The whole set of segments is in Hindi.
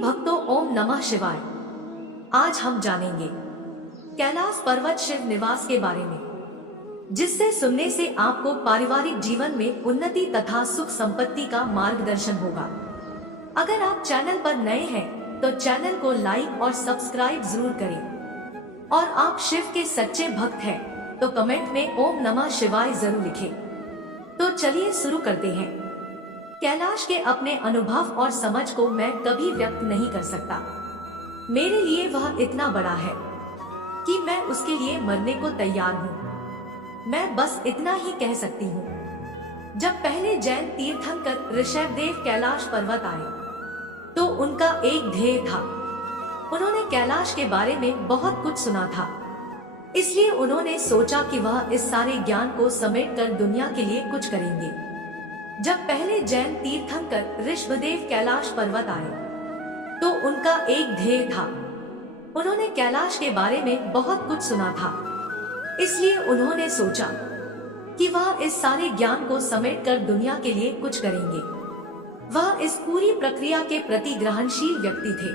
भक्तों, ओम नमः शिवाय। आज हम जानेंगे कैलाश पर्वत शिव निवास के बारे में, जिससे सुनने से आपको पारिवारिक जीवन में उन्नति तथा सुख संपत्ति का मार्गदर्शन होगा। अगर आप चैनल पर नए हैं तो चैनल को लाइक और सब्सक्राइब जरूर करें, और आप शिव के सच्चे भक्त हैं तो कमेंट में ओम नमः शिवाय जरूर लिखें। तो चलिए शुरू करते हैं। कैलाश के अपने अनुभव और समझ को मैं कभी व्यक्त नहीं कर सकता। मेरे लिए वह इतना बड़ा है कि मैं उसके लिए मरने को तैयार हूँ। मैं बस इतना ही कह सकती हूँ। जब पहले जैन तीर्थंकर ऋषभदेव कैलाश पर्वत आए तो उनका एक ध्येय था। उन्होंने कैलाश के बारे में बहुत कुछ सुना था, इसलिए उन्होंने सोचा कि वह इस सारे ज्ञान को समेट कर दुनिया के लिए कुछ करेंगे। जब पहले जैन तीर्थंकर ऋषभदेव कैलाश पर्वत आए तो उनका एक ध्येय था। उन्होंने कैलाश के बारे में बहुत कुछ सुना था, इसलिए उन्होंने सोचा कि वह इस सारे ज्ञान को समेट कर दुनिया के लिए कुछ करेंगे। वह इस पूरी प्रक्रिया के प्रति ग्रहणशील व्यक्ति थे।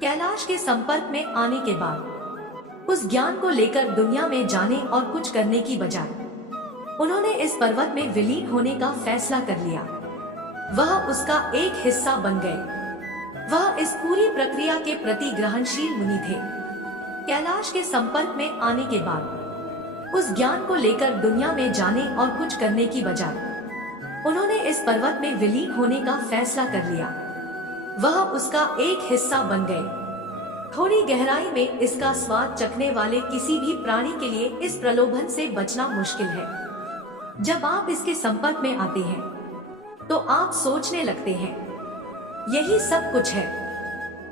कैलाश के संपर्क में आने के बाद उस ज्ञान को लेकर दुनिया में जाने और कुछ करने की बजाय उन्होंने इस पर्वत में विलीन होने का फैसला कर लिया। वह उसका एक हिस्सा बन गए। वह इस पूरी प्रक्रिया के प्रति ग्रहणशील मुनि थे। कैलाश के संपर्क में आने के बाद उस ज्ञान को लेकर दुनिया में जाने और कुछ करने की बजाय उन्होंने इस पर्वत में विलीन होने का फैसला कर लिया। वह उसका एक हिस्सा बन गए। थोड़ी गहराई में इसका स्वाद चखने वाले किसी भी प्राणी के लिए इस प्रलोभन से बचना मुश्किल है। जब आप इसके संपर्क में आते हैं तो आप सोचने लगते हैं, यही सब कुछ है,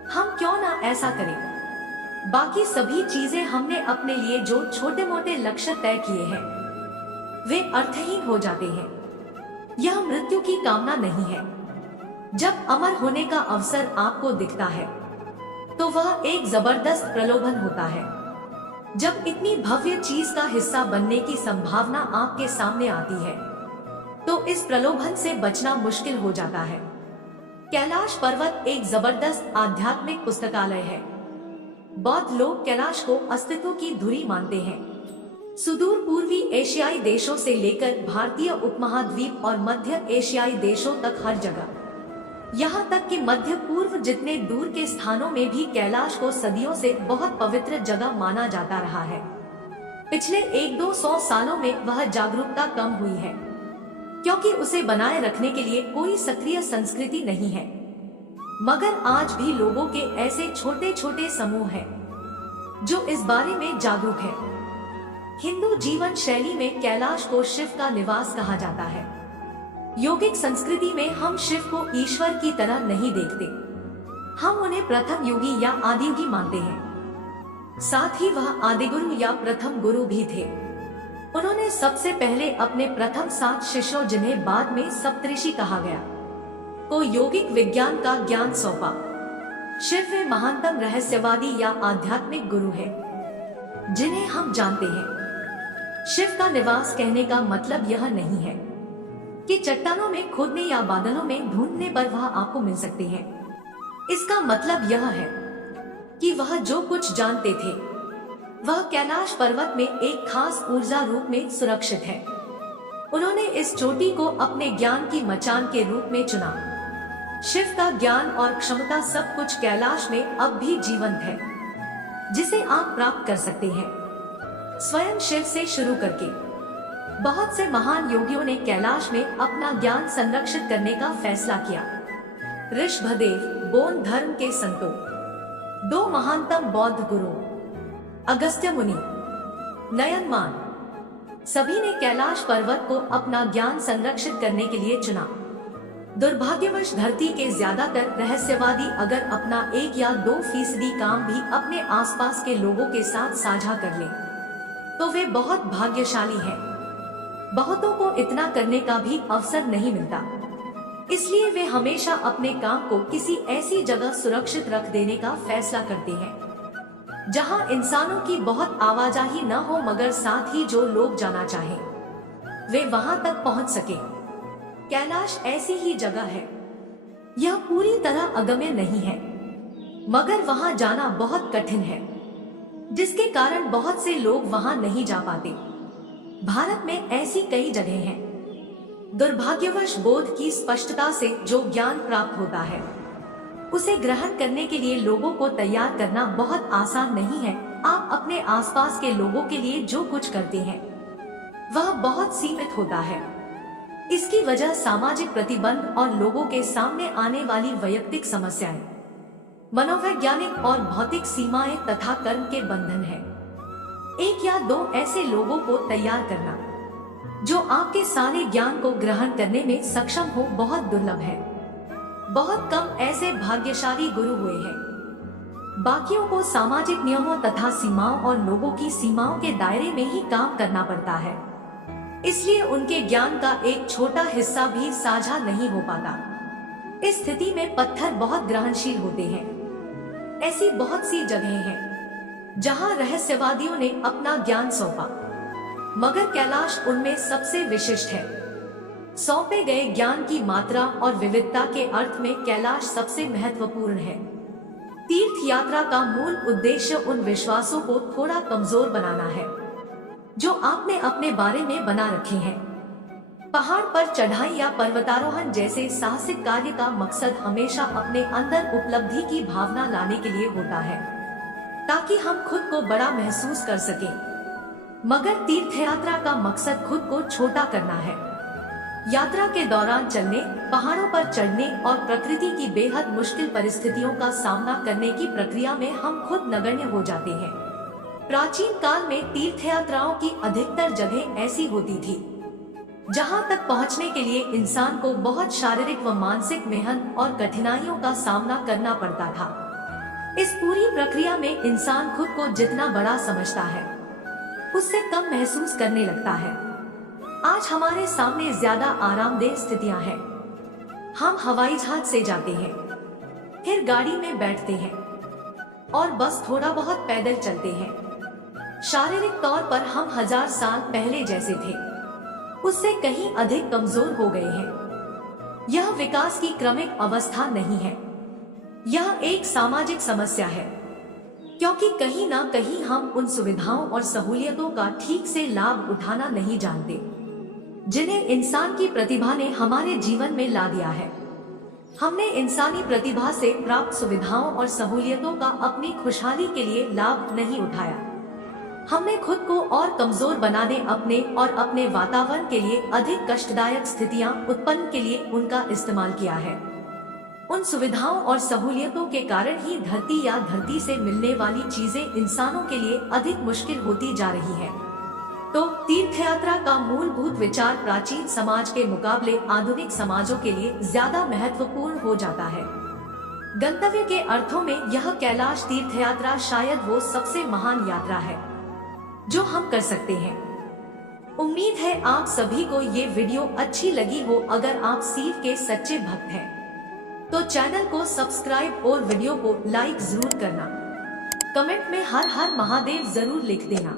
हम क्यों ना ऐसा करें। बाकी सभी चीजें हमने अपने लिए जो छोटे मोटे लक्ष्य तय किए हैं वे अर्थहीन हो जाते हैं। यह मृत्यु की कामना नहीं है। जब अमर होने का अवसर आपको दिखता है तो वह एक जबरदस्त प्रलोभन होता है। जब इतनी भव्य चीज का हिस्सा बनने की संभावना आपके सामने आती है तो इस प्रलोभन से बचना मुश्किल हो जाता है। कैलाश पर्वत एक जबरदस्त आध्यात्मिक पुस्तकालय है। बौद्ध लोग कैलाश को अस्तित्व की धुरी मानते हैं। सुदूर पूर्वी एशियाई देशों से लेकर भारतीय उपमहाद्वीप और मध्य एशियाई देशों तक हर जगह, यहाँ तक कि मध्य पूर्व जितने दूर के स्थानों में भी कैलाश को सदियों से बहुत पवित्र जगह माना जाता रहा है। पिछले 100-200 सालों में वह जागरूकता कम हुई है, क्योंकि उसे बनाए रखने के लिए कोई सक्रिय संस्कृति नहीं है। मगर आज भी लोगों के ऐसे छोटे छोटे समूह हैं जो इस बारे में जागरूक है। हिंदू जीवन शैली में कैलाश को शिव का निवास कहा जाता है। योगिक संस्कृति में हम शिव को ईश्वर की तरह नहीं देखते। हम उन्हें प्रथम योगी या आदियोगी मानते हैं। साथ ही वह आदिगुरु या प्रथम गुरु भी थे। उन्होंने सबसे पहले अपने प्रथम 7 शिष्यों, जिन्हें बाद में सप्तऋषि कहा गया, को योगिक विज्ञान का ज्ञान सौंपा। शिव वे महानतम रहस्यवादी या आध्यात्मिक गुरु है जिन्हें हम जानते हैं। शिव का निवास कहने का मतलब यह नहीं है कि चट्टानों में खोदने या बादलों में ढूंढने पर वह आपको मिल सकते हैं। इसका मतलब यह है कि वह जो कुछ जानते थे वह कैलाश पर्वत में एक खास ऊर्जा रूप में सुरक्षित है। उन्होंने इस चोटी को अपने ज्ञान की मचान के रूप में चुना। शिव का ज्ञान और क्षमता सब कुछ कैलाश में अब भी जीवंत है, जिसे आप प्राप्त कर सकते हैं स्वयं शिव से शुरू करके। बहुत से महान योगियों ने कैलाश में अपना ज्ञान संरक्षित करने का फैसला किया। ऋषभदेव, बौद्ध धर्म के संतों, 2 महानतम बौद्ध गुरु, अगस्त्य मुनि, नयनमान, सभी ने कैलाश पर्वत को अपना ज्ञान संरक्षित करने के लिए चुना। दुर्भाग्यवश धरती के ज्यादातर रहस्यवादी अगर अपना 1 या 2% काम भी अपने आसपास के लोगों के साथ साझा कर लें तो वे बहुत भाग्यशाली हैं। बहुतों को इतना करने का भी अवसर नहीं मिलता, इसलिए वे हमेशा अपने काम को किसी ऐसी जगह सुरक्षित रख देने का फैसला करते हैं जहां इंसानों की बहुत आवाजाही न हो, मगर साथ ही जो लोग जाना चाहें वे वहां तक पहुंच सके। कैलाश ऐसी ही जगह है। यह पूरी तरह अगम्य नहीं है, मगर वहां जाना बहुत कठिन है, जिसके कारण बहुत से लोग वहां नहीं जा पाते। भारत में ऐसी कई जगह हैं। दुर्भाग्यवश बोध की स्पष्टता से जो ज्ञान प्राप्त होता है, उसे ग्रहण करने के लिए लोगों को तैयार करना बहुत आसान नहीं है। आप अपने आसपास के लोगों के लिए जो कुछ करते हैं, वह बहुत सीमित होता है। इसकी वजह सामाजिक प्रतिबंध और लोगों के सामने आने वाली वैयक्तिक समस्याएं, मनोवैज्ञानिक और भौतिक सीमाएं तथा कर्म के बंधन है। एक या दो ऐसे लोगों को तैयार करना जो आपके सारे ज्ञान को ग्रहण करने में सक्षम हो बहुत दुर्लभ है। बहुत कम ऐसे भाग्यशाली गुरु हुए हैं। बाकियों को सामाजिक नियमों तथा सीमाओं और लोगों की सीमाओं के दायरे में ही काम करना पड़ता है, इसलिए उनके ज्ञान का एक छोटा हिस्सा भी साझा नहीं हो पाता। इस स्थिति में पत्थर बहुत ग्रहणशील होते हैं। ऐसी बहुत सी जगहें हैं जहां रहस्यवादियों ने अपना ज्ञान सौंपा, मगर कैलाश उनमें सबसे विशिष्ट है। सौंपे गए ज्ञान की मात्रा और विविधता के अर्थ में कैलाश सबसे महत्वपूर्ण है। तीर्थ यात्रा का मूल उद्देश्य उन विश्वासों को थोड़ा कमजोर बनाना है जो आपने अपने बारे में बना रखे हैं। पहाड़ पर चढ़ाई या पर्वतारोहण जैसे साहसिक कार्य का मकसद हमेशा अपने अंदर उपलब्धि की भावना लाने के लिए होता है, ताकि हम खुद को बड़ा महसूस कर सकें। मगर तीर्थयात्रा का मकसद खुद को छोटा करना है। यात्रा के दौरान चलने, पहाड़ों पर चढ़ने और प्रकृति की बेहद मुश्किल परिस्थितियों का सामना करने की प्रक्रिया में हम खुद नगण्य हो जाते हैं। प्राचीन काल में तीर्थयात्राओं की अधिकतर जगह ऐसी होती थी जहां तक पहुंचने के लिए इंसान को बहुत शारीरिक व मानसिक मेहनत और कठिनाइयों का सामना करना पड़ता था। इस पूरी प्रक्रिया में इंसान खुद को जितना बड़ा समझता है, उससे कम महसूस करने लगता है। आज हमारे सामने ज्यादा आरामदेह स्थितियां हैं। हम हवाई जहाज से जाते हैं, फिर गाड़ी में बैठते हैं और बस थोड़ा बहुत पैदल चलते हैं। शारीरिक तौर पर हम 1000 साल पहले जैसे थे, उससे कहीं अधिक कमजोर हो गए हैं। यह विकास की क्रमिक अवस्था नहीं है, यह एक सामाजिक समस्या है, क्योंकि कहीं ना कहीं हम उन सुविधाओं और सहूलियतों का ठीक से लाभ उठाना नहीं जानते जिन्हें इंसान की प्रतिभा ने हमारे जीवन में ला दिया है। हमने इंसानी प्रतिभा से प्राप्त सुविधाओं और सहूलियतों का अपनी खुशहाली के लिए लाभ नहीं उठाया। हमने खुद को और कमजोर बनाने, अपने और अपने वातावरण के लिए अधिक कष्टदायक स्थितियां उत्पन्न के लिए उनका इस्तेमाल किया है। उन सुविधाओं और सहूलियतों के कारण ही धरती या धरती से मिलने वाली चीजें इंसानों के लिए अधिक मुश्किल होती जा रही है। तो तीर्थयात्रा का मूलभूत विचार प्राचीन समाज के मुकाबले आधुनिक समाजों के लिए ज्यादा महत्वपूर्ण हो जाता है। गंतव्य के अर्थों में यह कैलाश तीर्थयात्रा शायद वो सबसे महान यात्रा है जो हम कर सकते हैं। उम्मीद है आप सभी को ये वीडियो अच्छी लगी हो। अगर आप शिव के सच्चे भक्त हैं तो चैनल को सब्सक्राइब और वीडियो को लाइक जरूर करना। कमेंट में हर हर महादेव जरूर लिख देना।